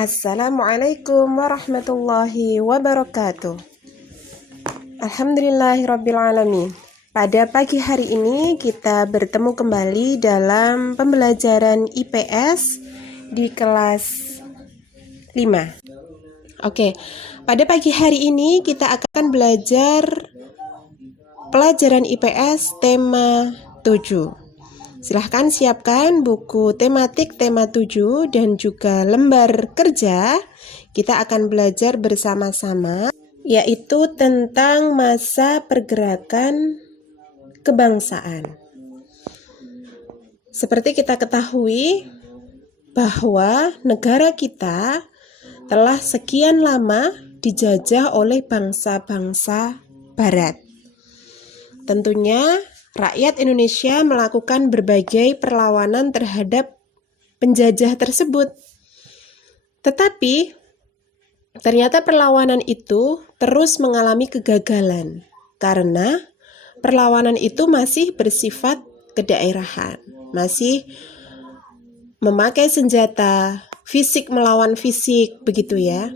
Assalamualaikum warahmatullahi wabarakatuh. Alhamdulillahirrabbilalamin. Pada pagi hari ini kita bertemu kembali dalam pembelajaran IPS di kelas 5. Oke, pada pagi hari ini kita akan belajar pelajaran IPS tema 7. Silahkan siapkan buku tematik tema 7 dan juga lembar kerja. Kita akan belajar bersama-sama, yaitu tentang masa pergerakan kebangsaan. Seperti kita ketahui bahwa negara kita telah sekian lama dijajah oleh bangsa-bangsa Barat. Tentunya rakyat Indonesia melakukan berbagai perlawanan terhadap penjajah tersebut. Tetapi ternyata perlawanan itu terus mengalami kegagalan karena perlawanan itu masih bersifat kedaerahan, masih memakai senjata, fisik melawan fisik, begitu ya.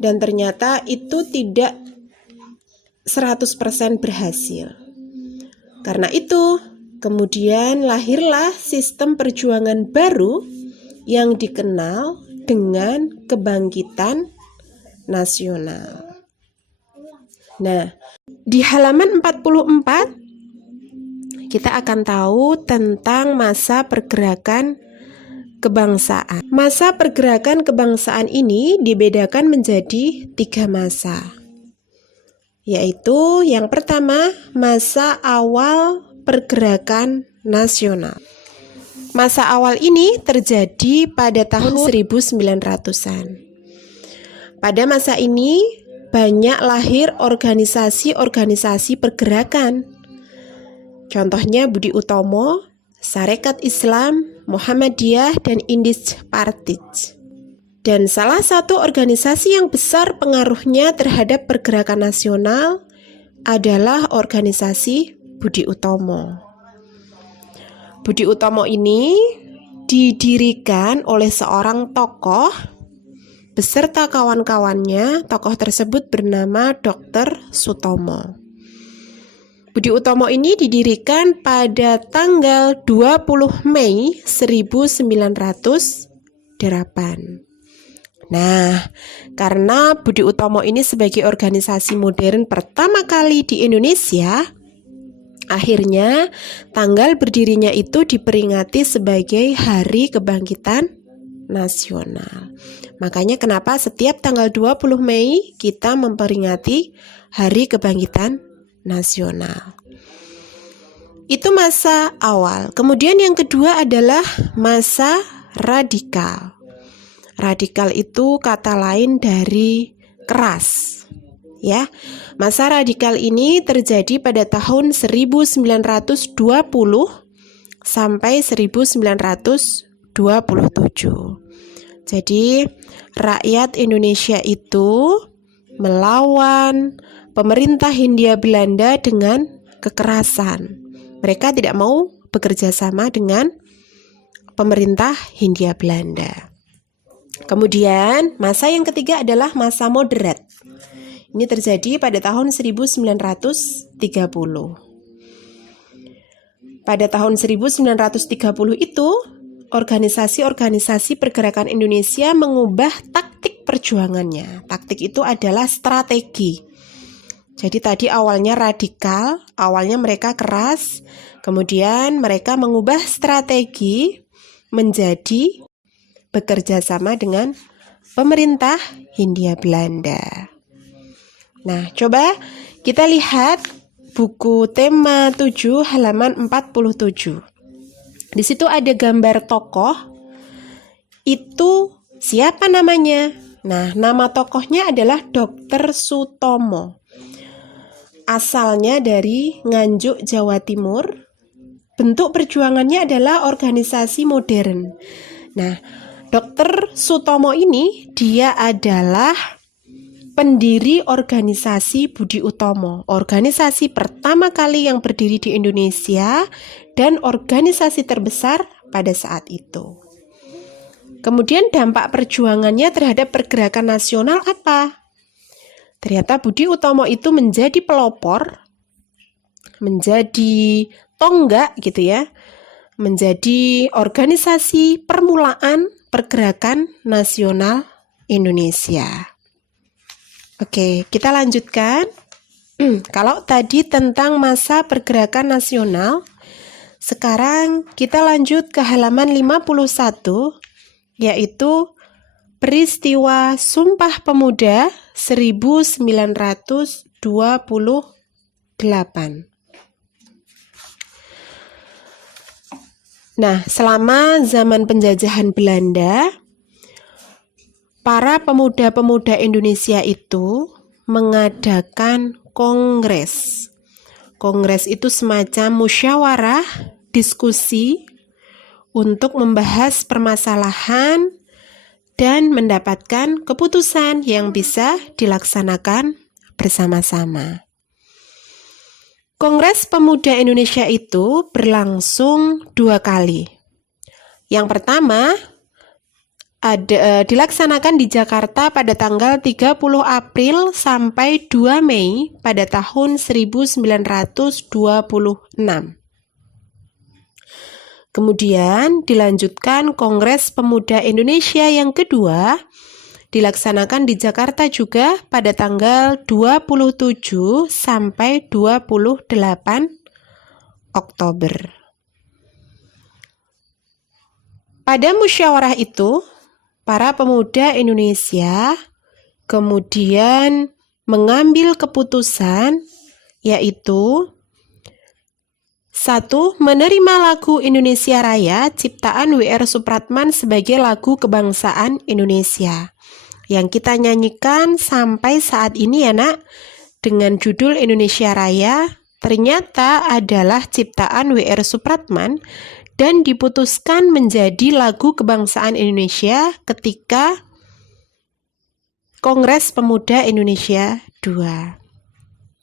Dan ternyata itu tidak 100% berhasil. Karena itu, kemudian lahirlah sistem perjuangan baru yang dikenal dengan kebangkitan nasional. Nah, di halaman 44 kita akan tahu tentang masa pergerakan kebangsaan. Masa pergerakan kebangsaan ini dibedakan menjadi 3 masa. Yaitu yang pertama, masa awal pergerakan nasional. Masa awal ini terjadi pada tahun 1900-an. Pada masa ini banyak lahir organisasi-organisasi pergerakan. Contohnya Budi Utomo, Sarekat Islam, Muhammadiyah, dan Indis Partij. Dan salah satu organisasi yang besar pengaruhnya terhadap pergerakan nasional adalah organisasi Budi Utomo. Budi Utomo ini didirikan oleh seorang tokoh beserta kawan-kawannya. Tokoh tersebut bernama Dr. Sutomo. Budi Utomo ini didirikan pada tanggal 20 Mei 1908. Nah, karena Budi Utomo ini sebagai organisasi modern pertama kali di Indonesia, akhirnya tanggal berdirinya itu diperingati sebagai Hari Kebangkitan Nasional. Makanya kenapa setiap tanggal 20 Mei kita memperingati Hari Kebangkitan Nasional. Itu masa awal. Kemudian yang kedua adalah masa radikal. Radikal itu kata lain dari keras. Ya. Masa radikal ini terjadi pada tahun 1920 sampai 1927. Jadi, rakyat Indonesia itu melawan pemerintah Hindia Belanda dengan kekerasan. Mereka tidak mau bekerja sama dengan pemerintah Hindia Belanda. Kemudian masa yang ketiga adalah masa moderat. Ini terjadi pada tahun 1930. Pada tahun 1930 itu, organisasi-organisasi pergerakan Indonesia mengubah taktik perjuangannya. Taktik itu adalah strategi. Jadi tadi awalnya radikal, awalnya mereka keras, kemudian mereka mengubah strategi menjadi bekerja sama dengan pemerintah Hindia Belanda. Nah, coba kita lihat buku tema 7 halaman 47. Di situ ada gambar tokoh. Itu siapa namanya? Nah, nama tokohnya adalah Dr. Sutomo. Asalnya dari Nganjuk, Jawa Timur. Bentuk perjuangannya adalah organisasi modern. Nah, Dr. Sutomo ini dia adalah pendiri organisasi Budi Utomo, organisasi pertama kali yang berdiri di Indonesia dan organisasi terbesar pada saat itu. Kemudian dampak perjuangannya terhadap pergerakan nasional apa? Ternyata Budi Utomo itu menjadi pelopor, menjadi tonggak gitu ya, menjadi organisasi permulaan pergerakan nasional Indonesia. Oke, kita lanjutkan. Kalau tadi tentang masa pergerakan nasional, sekarang kita lanjut ke halaman 51, yaitu peristiwa Sumpah Pemuda 1928. Nah, selama zaman penjajahan Belanda, para pemuda-pemuda Indonesia itu mengadakan kongres. Kongres itu semacam musyawarah, diskusi untuk membahas permasalahan dan mendapatkan keputusan yang bisa dilaksanakan bersama-sama. Kongres Pemuda Indonesia itu berlangsung 2 kali. Yang pertama dilaksanakan di Jakarta pada tanggal 30 April sampai 2 Mei pada tahun 1926. Kemudian dilanjutkan Kongres Pemuda Indonesia yang kedua dilaksanakan di Jakarta juga pada tanggal 27 sampai 28 Oktober. Pada musyawarah itu, para pemuda Indonesia kemudian mengambil keputusan, yaitu 1. Menerima lagu Indonesia Raya ciptaan W.R. Supratman sebagai lagu kebangsaan Indonesia yang kita nyanyikan sampai saat ini ya nak, dengan judul Indonesia Raya, ternyata adalah ciptaan W.R. Supratman dan diputuskan menjadi lagu kebangsaan Indonesia ketika Kongres Pemuda Indonesia II.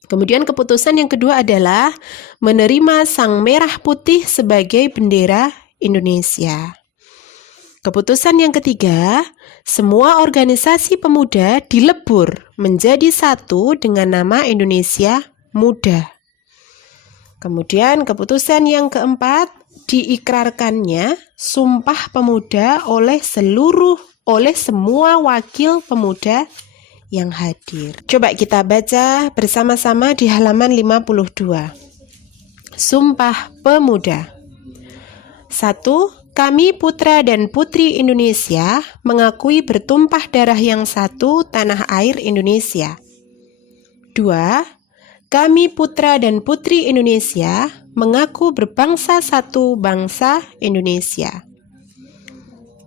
Kemudian keputusan yang kedua adalah menerima sang merah putih sebagai bendera Indonesia. Keputusan yang ketiga, semua organisasi pemuda dilebur menjadi satu dengan nama Indonesia Muda. Kemudian keputusan yang keempat, diikrarkannya Sumpah Pemuda oleh semua wakil pemuda yang hadir. Coba kita baca bersama-sama di halaman 52. Sumpah Pemuda. 1. Kami putra dan putri Indonesia mengakui bertumpah darah yang satu tanah air Indonesia. 2. Kami putra dan putri Indonesia mengaku berbangsa satu bangsa Indonesia.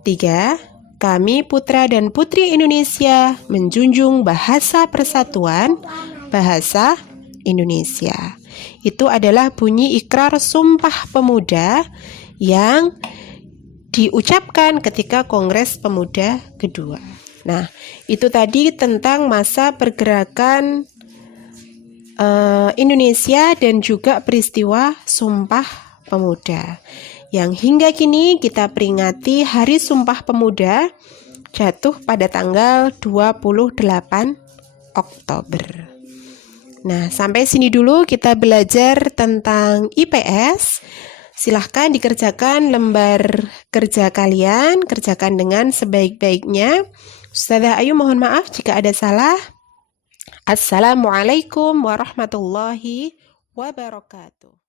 3. Kami putra dan putri Indonesia menjunjung bahasa persatuan, bahasa Indonesia. Itu adalah bunyi ikrar Sumpah Pemuda yang diucapkan ketika Kongres Pemuda kedua. Nah, itu tadi tentang masa pergerakan Indonesia dan juga peristiwa Sumpah Pemuda yang hingga kini kita peringati Hari Sumpah Pemuda jatuh pada tanggal 28 Oktober. Nah, sampai sini dulu kita belajar tentang IPS. Silahkan dikerjakan lembar kerja kalian, kerjakan dengan sebaik-baiknya. Ustazah Ayu mohon maaf jika ada salah. Assalamualaikum warahmatullahi wabarakatuh.